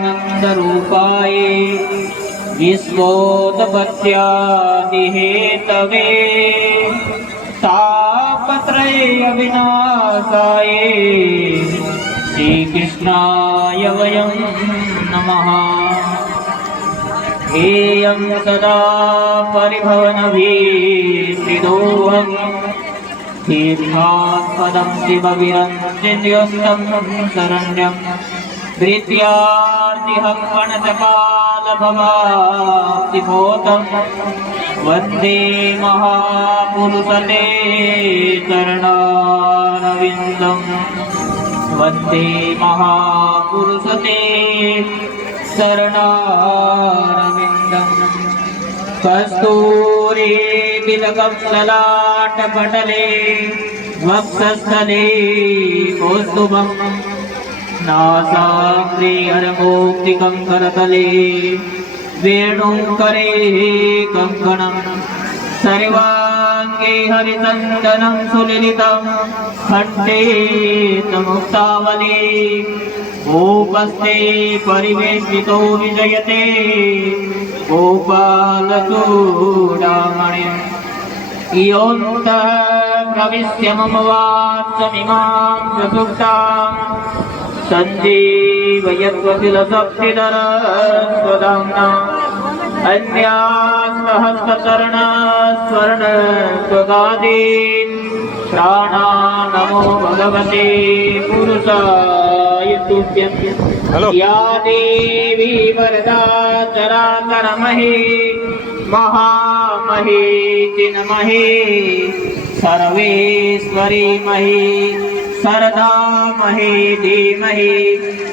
सच्चिदानन्दरूपाय विश्वोत्पत्त्यादिहेतवे तापत्रयविनाशाय श्रीकृष्णाय वयं नमः। हेयं सदा परिभवनभीष्टिदोऽहम् तीर्थास्पदं शिवविरञ्जन्यस्तं शरण्यं प्रीत्यार्तिहं गणचकालभवाप्तिभूतं वन्दे महापुरुषते चरणारविन्दं वन्दे महापुरुषते चरणारविन्दम्। कस्तूरी तिलकं ललाटपटले वक्षस्थले कौस्तुभं नासाग्रे हरमौक्तिकं करतले वेणुं करे कङ्कणं सर्वाङ्गे हरिचन्दनं सुललितं कण्ठे मुक्तावली गोपस्ते परिवेशितो विजयते गोपालचूडामणिम्। योऽन्तः प्रविश्य मम वाचमिमां प्रसुप्तां सञ्जीवयत्वखिलशक्तिधरस्वधाम्ना अन्यास्तहस्तचरणस्वर्णस्वगादीन् प्राणानमो भगवते पुरुषाय तुभ्यं। या देवी वरदा चराचरमहे महामहे चिन्महे सर्वेश्वरी महे सरदा महे धीमहि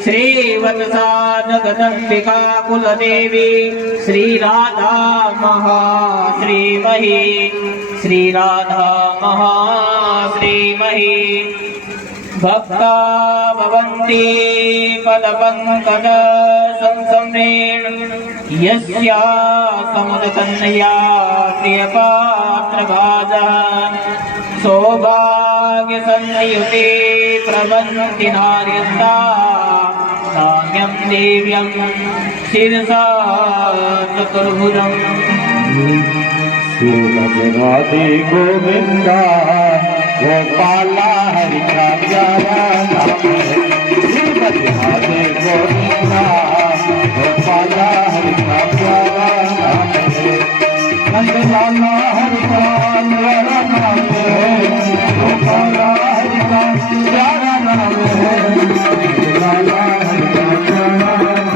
श्रीवत्सा जगदम्बिका कुलदेवी श्रीराधा महाश्रीमहि श्रीराधा महाश्रीमहि। भक्ता भवन्ति पदपङ्कज संसम्रेण यस्या समुदकन्या प्रियपात्रभाजः सौभाग्यसंयुते प्रबन्धि नार्यस्ता साम्यं देव्यं शिरसा चतुर्भुजम्। राधे गोविंदा गोपाला हरि का प्यारा नाम है। राधे गोविंदा गोपाला हरि का प्यारा नाम है। नंदलाला हरि का प्यारा नाम है। गोपाला हरि का प्यारा नाम है। नंदलाला हरि का प्यारा नाम है।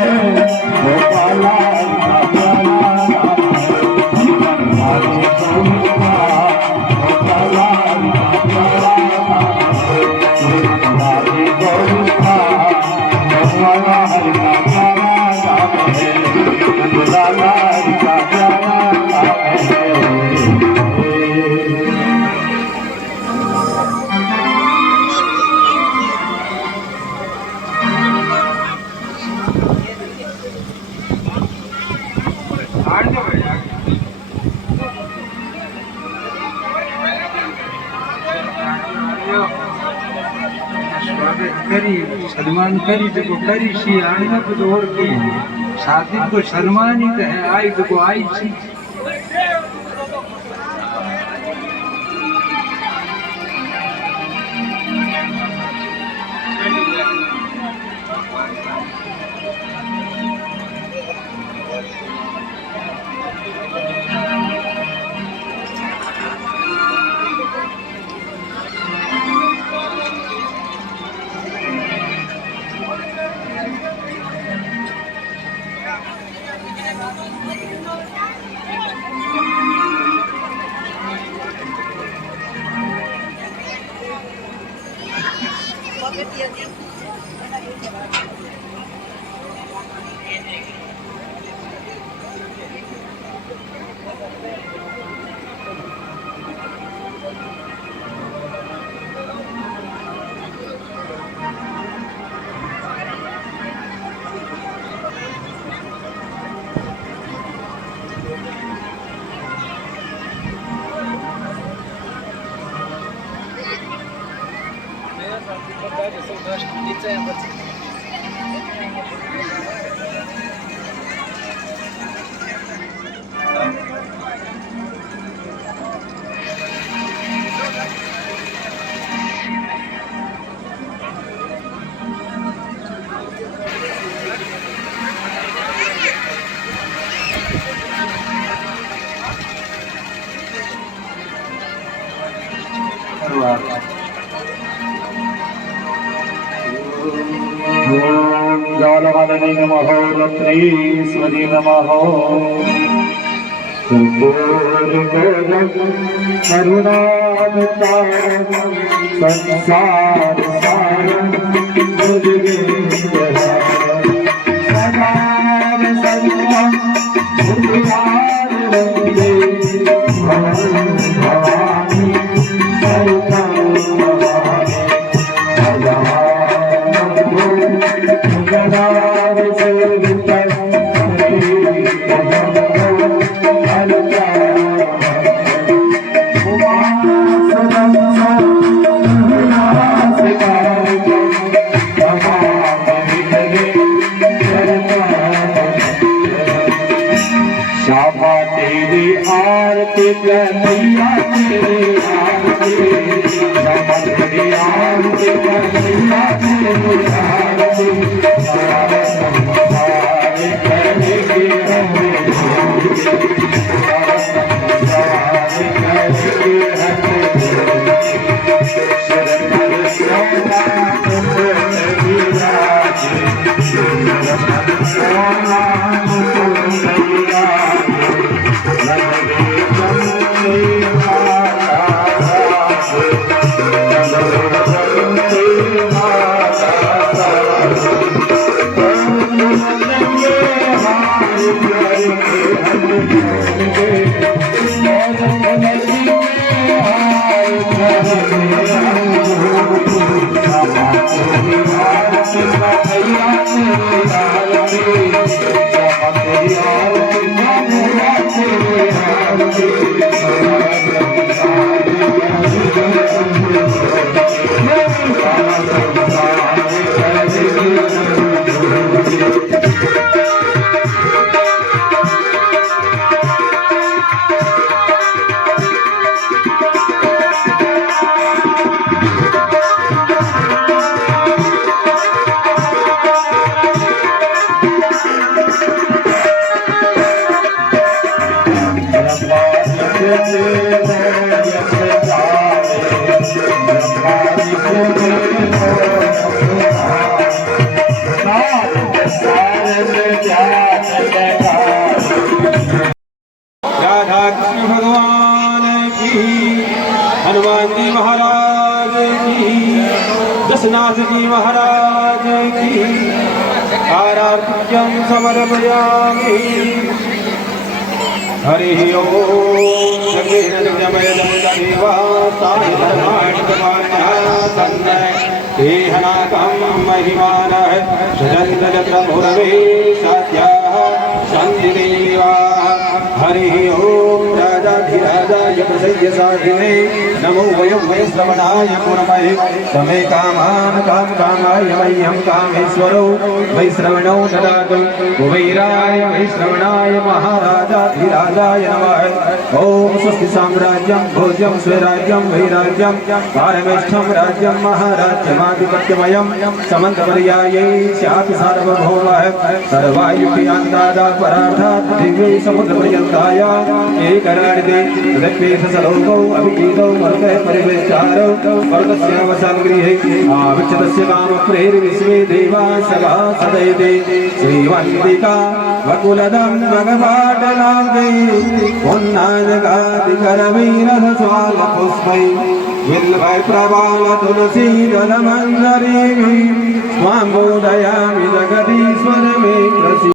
गोपाला सलमान करी तो करी सी आई ना तो और की शादी को सलमान ही तो है आई तो आई सी जालवालने नमः रत्नेश्वरी नमः करुणावतारं संसार सारं सदा संतं मुरारवन्दे भवानी सरितं शाबा तेरी आरती कन्हैया तेरी आरती शाबा तेरी आरती कन्हैया तेरी आरती सारे संसार करेंगे हमें सारे करेंगे हमें शरण सोना तुझे विराज शरण सोना तुझे गोरक्षनाथ जी महाराज की आराध्यं समर्पयामि। हरि ओम महिमानः सजन्तमुरवे सत्याः शान्तिदेवा। हरि ओम राजाधिराजाय प्रसय्यसाहिने नमो वयं वै श्रवणाय गुणमये समे कामान् कामकामाय मह्यं कामेश्वरो वै श्रवणो ददातु कुबेराय वै श्रवणाय महाराजाधिराजाय नमः। ओम स्वस्ति साम्राज्यं भोज्यं स्वराज्यं वैराज्यं पारमेष्ठं राज्यं महाराज्यमाधिपत्यमयं समन्तपर्याये स्यात् सार्वभौमः सर्वायुक्तियान्तादा परार्थात् दिव्यै समुद्रपर्यन्ताय एकराडिते तदप्येष सलोकौ अभिगीतौ मरुतः परिवेष्टारौ मरुतस्यावसान् गृहे आविच्यतस्य कामप्रेर्विश्वे देवा सभा सदैते श्रीवन्दिका वकुलदं भगवाटनाङ्गै पुन्नाजगादिकरवीरस्वालपुष्पै बिल्वै प्रवाल तुलसी दलमञ्जरी स्वां बोधयामि जगदीश्वर मे प्रसीद।